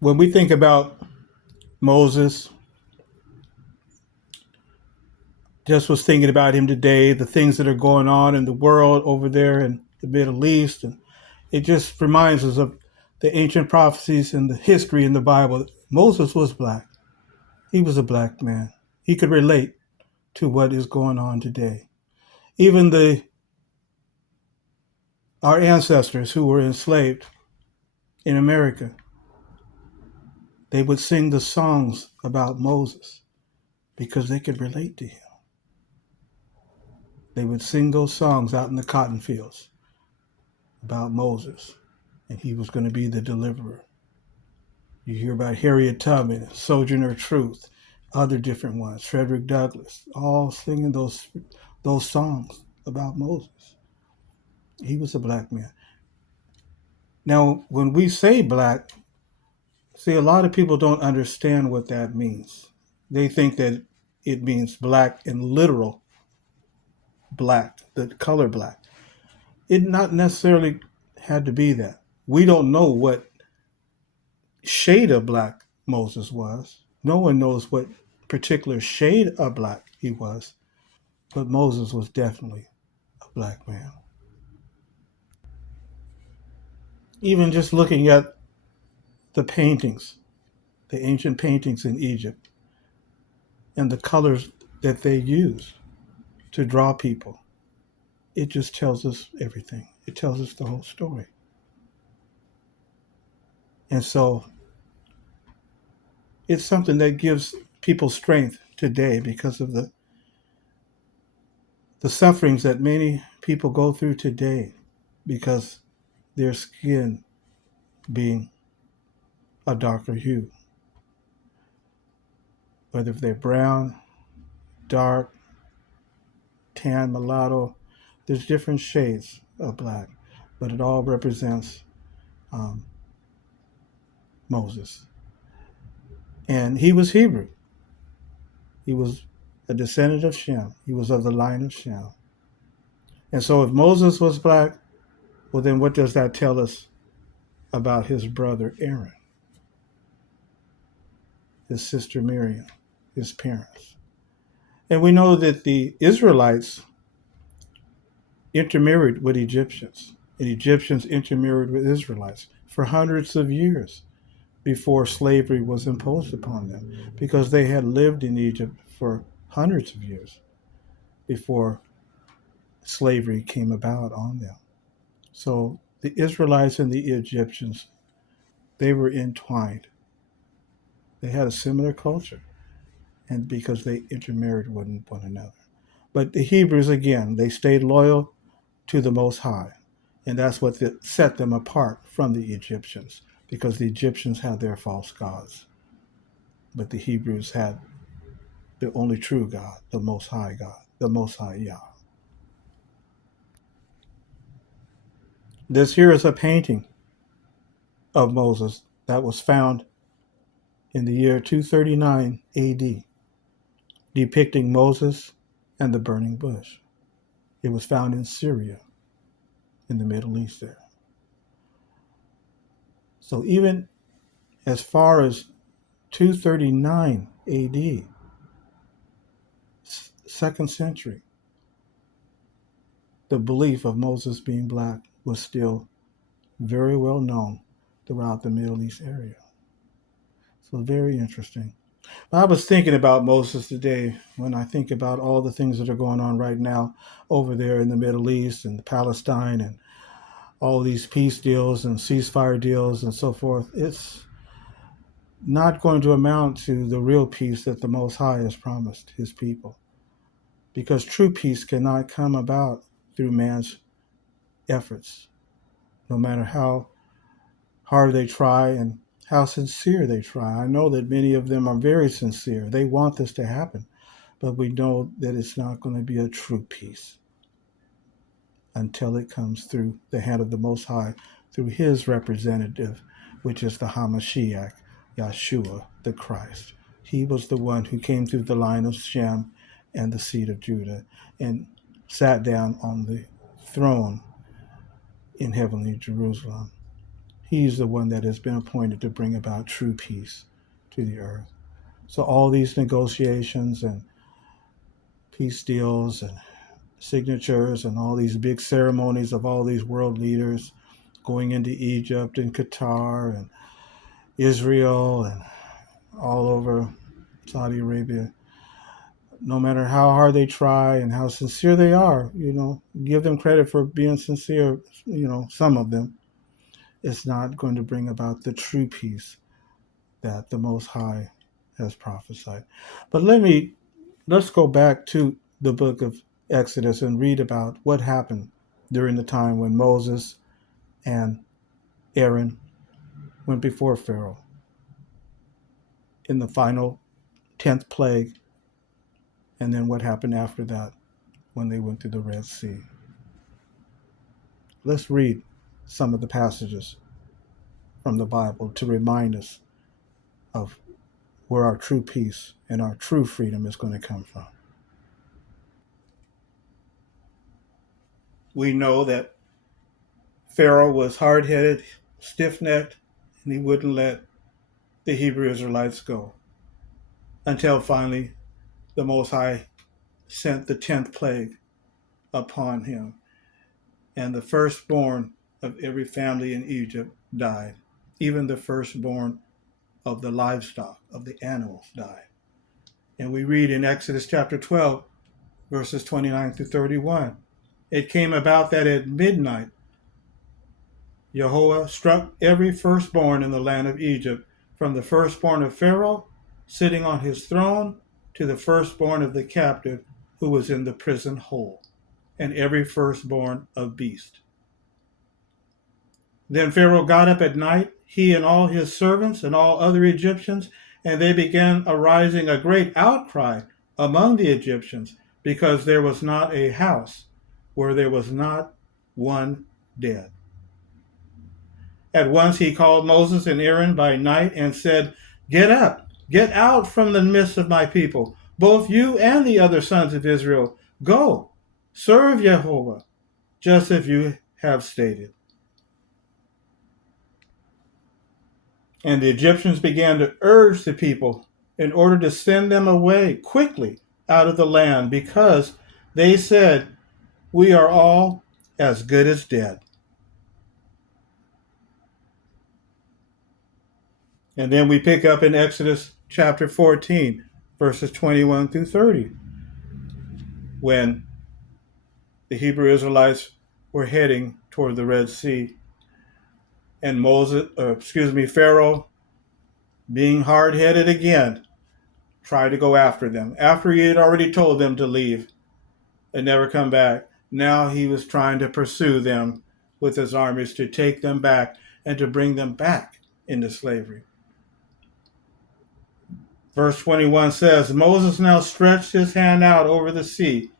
When we think about Moses, just was thinking about him today, the things that are going on in the world over there in the Middle East. And it just reminds us of the ancient prophecies and the history in the Bible. Moses was black. He was a black man. He could relate to what is going on today. Even our ancestors who were enslaved in America, they would sing the songs about Moses because they could relate to him. They would sing those songs out in the cotton fields about Moses, and he was going to be the deliverer. You hear about Harriet Tubman, Sojourner Truth, other different ones, Frederick Douglass, all singing those songs about Moses. He was a black man. Now, when we say black, see, a lot of people don't understand what that means. They think that it means black in literal black, the color black. It not necessarily had to be that. We don't know what shade of black Moses was. No one knows what particular shade of black he was, but Moses was definitely a black man. Even just looking at the paintings, the ancient paintings in Egypt, and the colors that they used to draw people, it just tells us everything. It tells us the whole story. And so it's something that gives people strength today because of the sufferings that many people go through today because their skin being a darker hue. Whether they're brown, dark, tan, mulatto, there's different shades of black, but it all represents um, Moses. And he was Hebrew. He was a descendant of Shem. He was of the line of Shem. And so if Moses was black, well, then what does that tell us about his brother Aaron, his sister Miriam, his parents? And we know that the Israelites intermarried with Egyptians, and Egyptians intermarried with Israelites for hundreds of years before slavery was imposed upon them, because they had lived in Egypt for hundreds of years before slavery came about on them. So the Israelites and the Egyptians, they were entwined. They had a similar culture, and because they intermarried with one another. But the Hebrews, again, they stayed loyal to the Most High. And that's what set them apart from the Egyptians, because the Egyptians had their false gods. But the Hebrews had the only true God, the Most High God, the Most High Yah. This here is a painting of Moses that was found in the year 239 AD, depicting Moses and the burning bush. It was found in Syria, in the Middle East there. So even as far as 239 AD, second century, the belief of Moses being black was still very well known throughout the Middle East area. So very interesting. I was thinking about Moses today when I think about all the things that are going on right now over there in the Middle East and Palestine and all these peace deals and ceasefire deals and so forth. It's not going to amount to the real peace that the Most High has promised his people, because true peace cannot come about through man's efforts, no matter how hard they try and how sincere they try. I know that many of them are very sincere. They want this to happen, but we know that it's not going to be a true peace until it comes through the hand of the Most High, through his representative, which is the Hamashiach, Yahshua, the Christ. He was the one who came through the line of Shem and the seed of Judah and sat down on the throne in heavenly Jerusalem. He's the one that has been appointed to bring about true peace to the earth. So all these negotiations and peace deals and signatures and all these big ceremonies of all these world leaders going into Egypt and Qatar and Israel and all over Saudi Arabia, no matter how hard they try and how sincere they are, give them credit for being sincere, some of them, it's not going to bring about the true peace that the Most High has prophesied. But let's go back to the book of Exodus and read about what happened during the time when Moses and Aaron went before Pharaoh in the final 10th plague, and then what happened after that when they went through the Red Sea. Let's read some of the passages from the Bible to remind us of where our true peace and our true freedom is going to come from. We know that Pharaoh was hard-headed, stiff-necked, and he wouldn't let the Hebrew Israelites go until finally the Most High sent the 10th plague upon him, and the firstborn of every family in Egypt died. Even the firstborn of the livestock, of the animals, died. And we read in Exodus chapter 12, verses 29 through 31, it came about that at midnight Jehovah struck every firstborn in the land of Egypt, from the firstborn of Pharaoh sitting on his throne to the firstborn of the captive who was in the prison hole, and every firstborn of beast. Then Pharaoh got up at night, he and all his servants and all other Egyptians, and they began arising a great outcry among the Egyptians, because there was not a house where there was not one dead. At once he called Moses and Aaron by night and said, "Get up, get out from the midst of my people, both you and the other sons of Israel. Go, serve Jehovah, just as you have stated." And the Egyptians began to urge the people in order to send them away quickly out of the land, because they said, "We are all as good as dead." And then we pick up in Exodus chapter 14, verses 21 through 30, when the Hebrew Israelites were heading toward the Red Sea, and Pharaoh, being hard-headed again, tried to go after them. After he had already told them to leave and never come back, now he was trying to pursue them with his armies to take them back and to bring them back into slavery. Verse 21 says, Moses now stretched his hand out over the sea,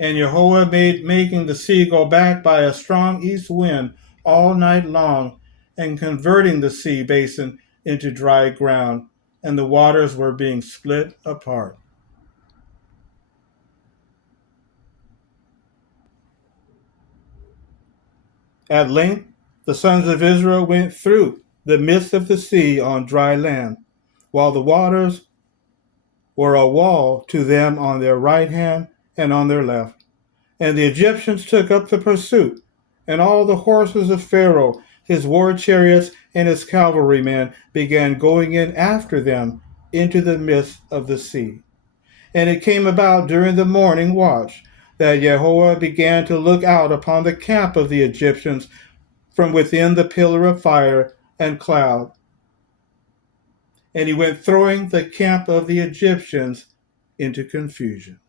and Jehovah making the sea go back by a strong east wind all night long, and converting the sea basin into dry ground, and the waters were being split apart. At length, the sons of Israel went through the midst of the sea on dry land, while the waters were a wall to them on their right hand and on their left. And the Egyptians took up the pursuit, and all the horses of Pharaoh, his war chariots, and his cavalrymen began going in after them into the midst of the sea. And it came about during the morning watch that Jehovah began to look out upon the camp of the Egyptians from within the pillar of fire and cloud. And he went throwing the camp of the Egyptians into confusion.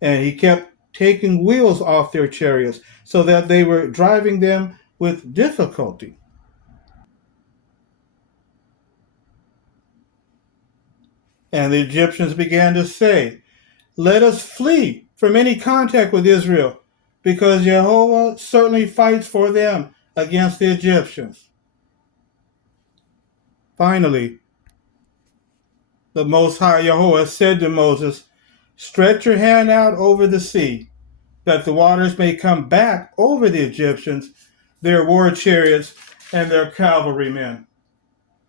And he kept taking wheels off their chariots, so that they were driving them with difficulty. And the Egyptians began to say, "Let us flee from any contact with Israel, because Jehovah certainly fights for them against the Egyptians." Finally, the Most High Jehovah said to Moses, "Stretch your hand out over the sea, that the waters may come back over the Egyptians, their war chariots, and their cavalrymen.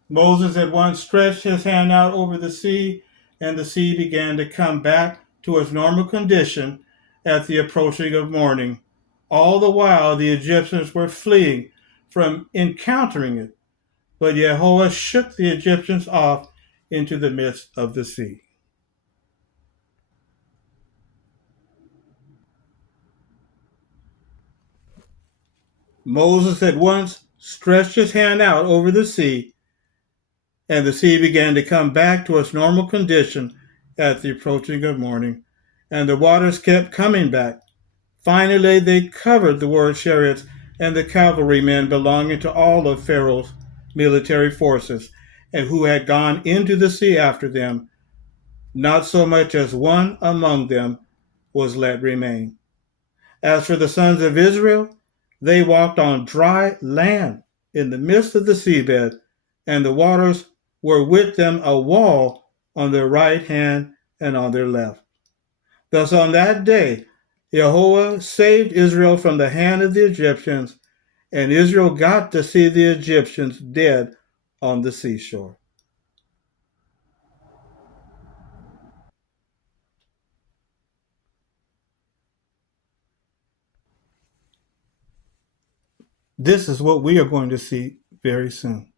Moses at once stretched his hand out over the sea, and the sea began to come back to its normal condition at the approaching of morning. All the while, the Egyptians were fleeing from encountering it, but Jehovah shook the Egyptians off into the midst of the sea. Moses at once stretched his hand out over the sea, and the sea began to come back to its normal condition at the approaching of morning, and the waters kept coming back. Finally, they covered the war chariots and the cavalrymen belonging to all of Pharaoh's military forces, and who had gone into the sea after them. Not so much as one among them was let remain. As for the sons of Israel, they walked on dry land in the midst of the seabed, and the waters were with them a wall on their right hand and on their left. Thus on that day, Jehovah saved Israel from the hand of the Egyptians, and Israel got to see the Egyptians dead on the seashore. This is what we are going to see very soon.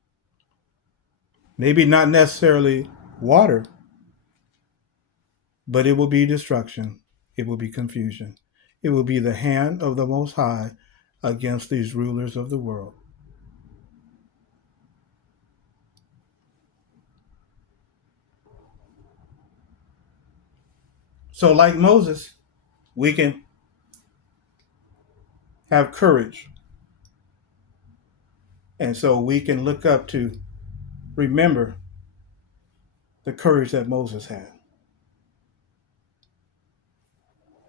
Maybe not necessarily water, but it will be destruction. It will be confusion. It will be the hand of the Most High against these rulers of the world. So, like Moses, we can have courage. And so we can look up to remember the courage that Moses had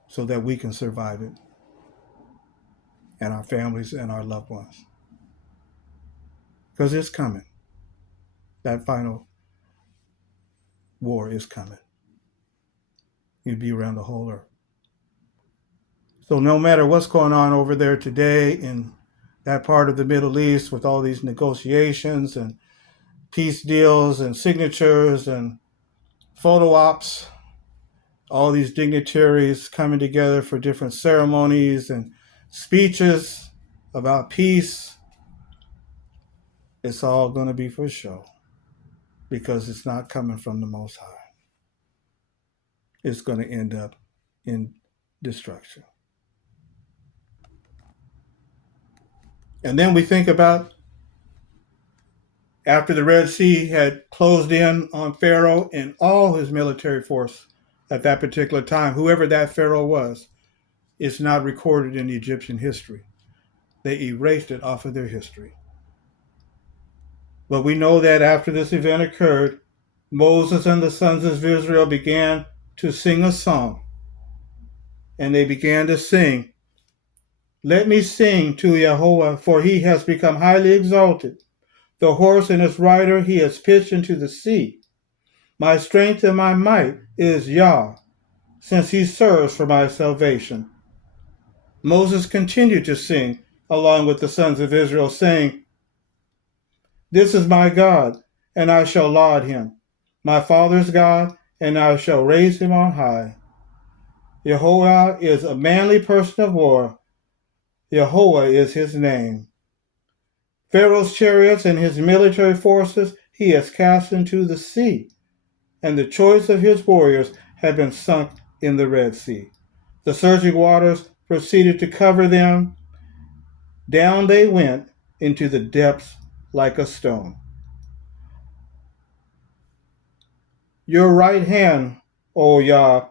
so that we can survive it and our families and our loved ones. Because it's coming. That final war is coming. You'd be around the whole earth. So no matter what's going on over there today in that part of the Middle East with all these negotiations and peace deals and signatures and photo ops, all these dignitaries coming together for different ceremonies and speeches about peace, it's all going to be for show because it's not coming from the Most High. It's going to end up in destruction. And then we think about after the Red Sea had closed in on Pharaoh and all his military force at that particular time, whoever that Pharaoh was, it's not recorded in Egyptian history. They erased it off of their history. But we know that after this event occurred, Moses and the sons of Israel began to sing a song. And they began to sing, "Let me sing to Jehovah, for he has become highly exalted. The horse and its rider he has pitched into the sea. My strength and my might is Yah, since he serves for my salvation." Moses continued to sing along with the sons of Israel, saying, "This is my God, and I shall laud him, my father's God, and I shall raise him on high. Jehovah is a manly person of war. Jehovah is his name. Pharaoh's chariots and his military forces he has cast into the sea, and the choice of his warriors have been sunk in the Red Sea. The surging waters proceeded to cover them. Down they went into the depths like a stone. Your right hand, O Yah,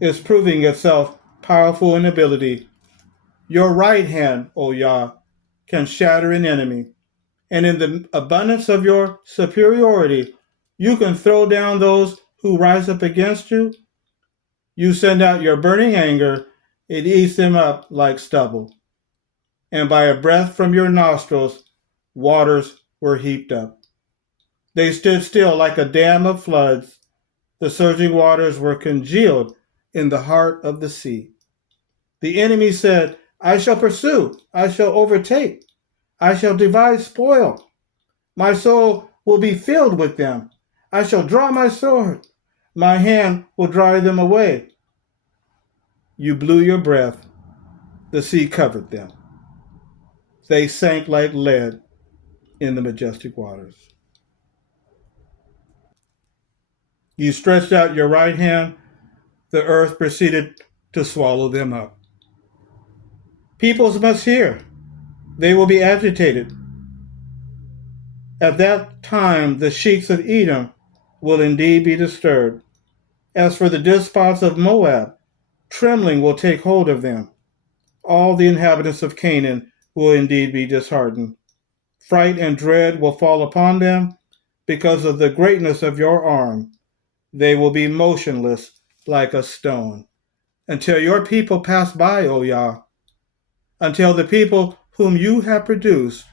is proving itself powerful in ability. Your right hand, O Yah, can shatter an enemy, and in the abundance of your superiority, you can throw down those who rise up against you. You send out your burning anger, it eats them up like stubble. And by a breath from your nostrils, waters were heaped up. They stood still like a dam of floods. The surging waters were congealed in the heart of the sea. The enemy said, I shall pursue, I shall overtake. I shall divide spoil. My soul will be filled with them. I shall draw my sword. My hand will drive them away. You blew your breath. The sea covered them. They sank like lead in the majestic waters. You stretched out your right hand. The earth proceeded to swallow them up. Peoples must hear. They will be agitated. At that time, the sheiks of Edom will indeed be disturbed. As for the despots of Moab, trembling will take hold of them. All the inhabitants of Canaan will indeed be disheartened. Fright and dread will fall upon them because of the greatness of your arm. They will be motionless like a stone until your people pass by, O Yah, until the people whom you have produced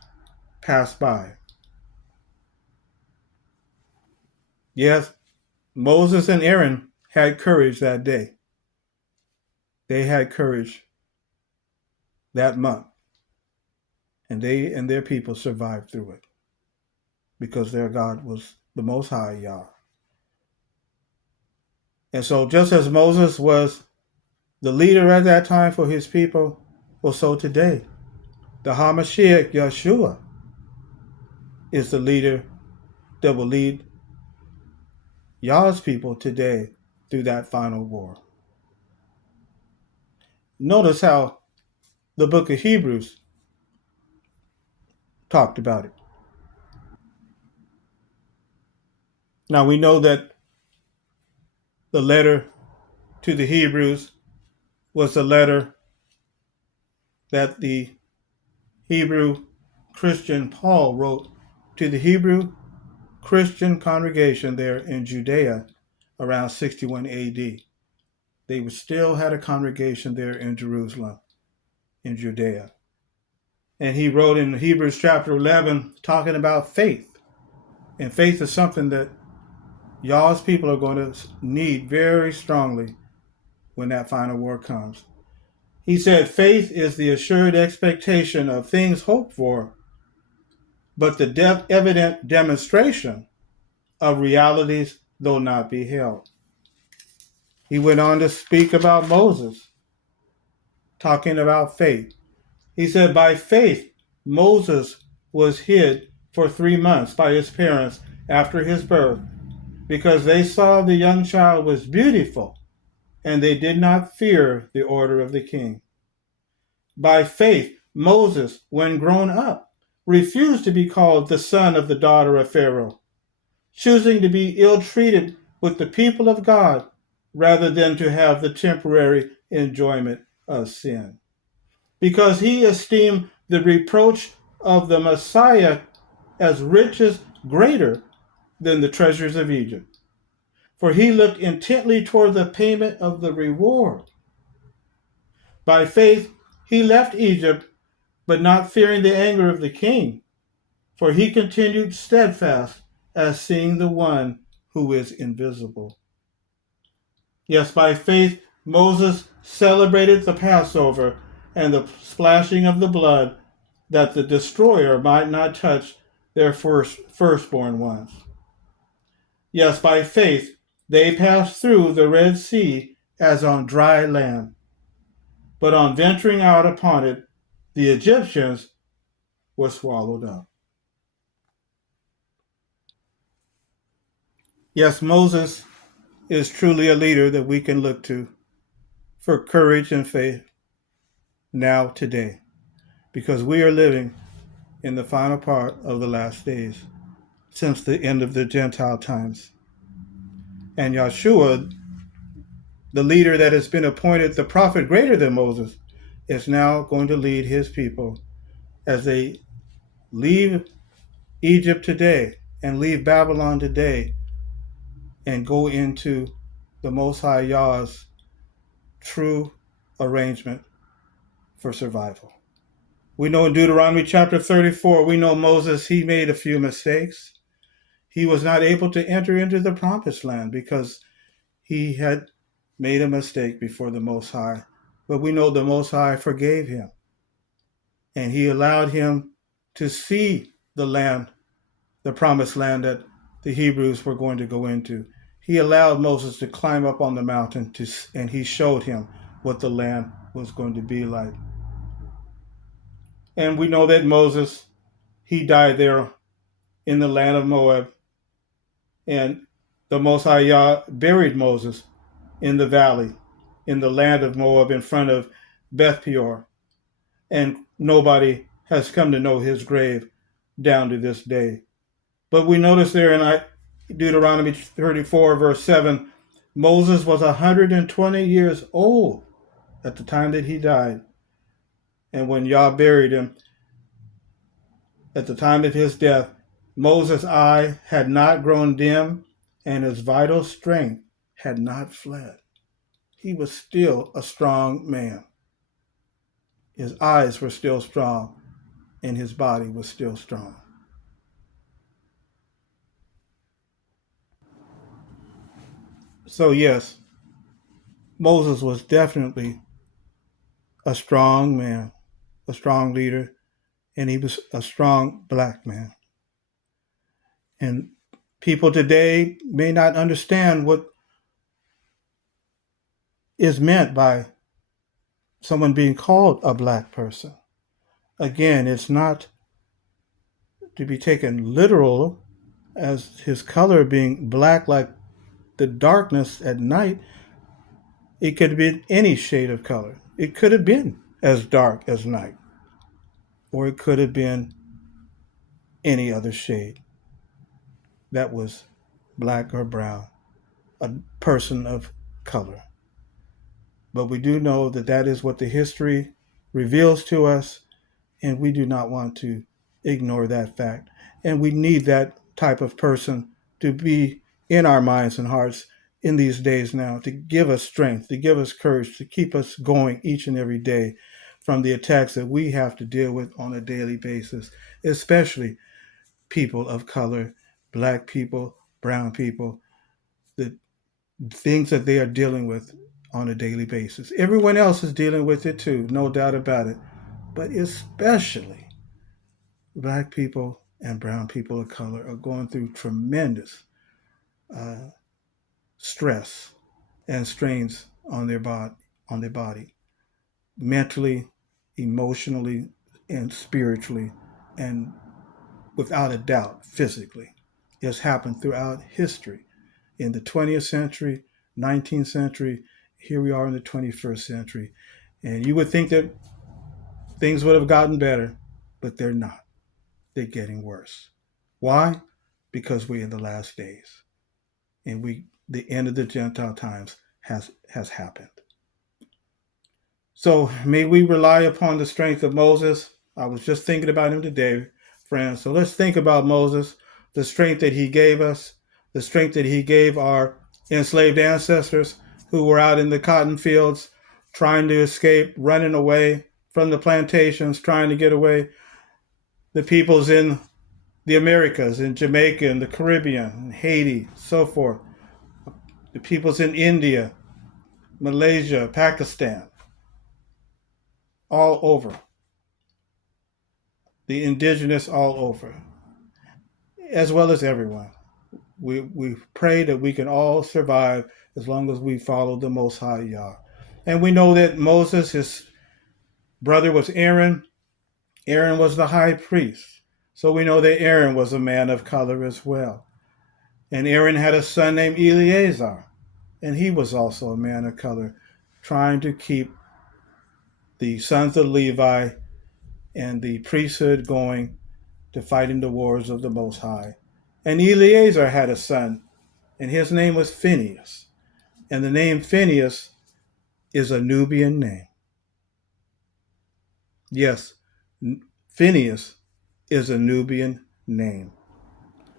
pass by. Yes, Moses and Aaron had courage that day. They had courage that month, and they and their people survived through it because their God was the Most High Yah. And so just as Moses was the leader at that time for his people, well, so today, the HaMashiach Yeshua is the leader that will lead Yah's people today through that final war. Notice how the book of Hebrews talked about it. Now we know that the letter to the Hebrews was the letter that the Hebrew Christian Paul wrote to the Hebrew Christian congregation there in Judea around 61 AD. They still had a congregation there in Jerusalem, in Judea. And he wrote in Hebrews chapter 11 talking about faith. And faith is something that y'all's people are going to need very strongly when that final war comes. He said, faith is the assured expectation of things hoped for, but the evident demonstration of realities though not beheld. He went on to speak about Moses, talking about faith. He said, by faith, Moses was hid for 3 months by his parents after his birth, because they saw the young child was beautiful, and they did not fear the order of the king. By faith, Moses, when grown up, refused to be called the son of the daughter of Pharaoh, choosing to be ill-treated with the people of God rather than to have the temporary enjoyment of sin. Because he esteemed the reproach of the Messiah as riches greater than the treasures of Egypt. For he looked intently toward the payment of the reward. By faith, he left Egypt, but not fearing the anger of the king, for he continued steadfast as seeing the one who is invisible. Yes, by faith, Moses celebrated the Passover and the splashing of the blood, that the destroyer might not touch their firstborn ones. Yes, by faith, they passed through the Red Sea as on dry land. But on venturing out upon it, the Egyptians were swallowed up. Yes, Moses is truly a leader that we can look to for courage and faith now, today, because we are living in the final part of the last days since the end of the Gentile times. And Yeshua, the leader that has been appointed the prophet greater than Moses, is now going to lead his people as they leave Egypt today and leave Babylon today and go into the Most High Yah's true arrangement for survival. We know in Deuteronomy chapter 34, we know Moses, he made a few mistakes. He was not able to enter into the promised land because he had made a mistake before the Most High. But we know the Most High forgave him, and he allowed him to see the land, the promised land that the Hebrews were going to go into. He allowed Moses to climb up on the mountain and he showed him what the land was going to be like. And we know that Moses, he died there in the land of Moab, and the Most High Yah buried Moses in the valley, in the land of Moab, in front of Beth Peor, and nobody has come to know his grave down to this day. But we notice there in Deuteronomy 34, verse 7, Moses was 120 years old at the time that he died. And when Yah buried him, at the time of his death, Moses' eye had not grown dim and his vital strength had not fled. He was still a strong man. His eyes were still strong and his body was still strong. So yes, Moses was definitely a strong man, a strong leader, and he was a strong black man. And people today may not understand what is meant by someone being called a black person. Again, it's not to be taken literal as his color being black like the darkness at night. It could have been any shade of color. It could have been as dark as night, or it could have been any other shade that was black or brown, a person of color. But we do know that that is what the history reveals to us, and we do not want to ignore that fact. And we need that type of person to be in our minds and hearts in these days now, to give us strength, to give us courage, to keep us going each and every day from the attacks that we have to deal with on a daily basis, especially people of color, black people, brown people, the things that they are dealing with on a daily basis. Everyone else is dealing with it too, no doubt about it. But especially black people and brown people of color are going through tremendous stress and strains on their body, mentally, emotionally, and spiritually, and without a doubt, physically. It's happened throughout history. In the 20th century, 19th century, here we are in the 21st century. And you would think that things would have gotten better, but they're not. They're getting worse. Why? Because we're in the last days. And the end of the Gentile times has happened. So may we rely upon the strength of Moses. I was just thinking about him today, friends. So let's think about Moses, the strength that he gave us, the strength that he gave our enslaved ancestors who were out in the cotton fields trying to escape, running away from the plantations, trying to get away. The peoples in the Americas, in Jamaica, in the Caribbean, in Haiti, so forth. The peoples in India, Malaysia, Pakistan, all over. The indigenous all over, as well as everyone. We pray that we can all survive as long as we follow the Most High Yah. And we know that Moses, his brother was Aaron. Aaron was the high priest. So we know that Aaron was a man of color as well. And Aaron had a son named Eleazar. And he was also a man of color, trying to keep the sons of Levi and the priesthood going to fight in the wars of the Most High. And Eleazar had a son, and his name was Phinehas. And the name Phinehas is a Nubian name. Yes, Phinehas is a Nubian name.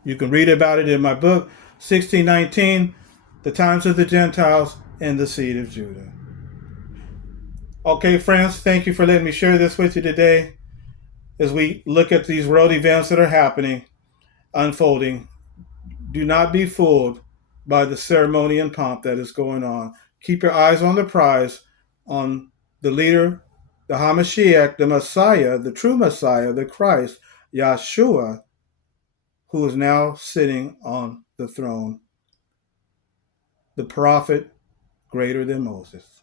You can read about it in my book, 1619, The Times of the Gentiles and the Seed of Judah. Okay, friends, thank you for letting me share this with you today as we look at these world events that are happening, unfolding. Do not be fooled by the ceremony and pomp that is going on. Keep your eyes on the prize, on the leader, the Hamashiach, the Messiah, the true Messiah, the Christ, Yahshua, who is now sitting on the throne, the prophet greater than Moses.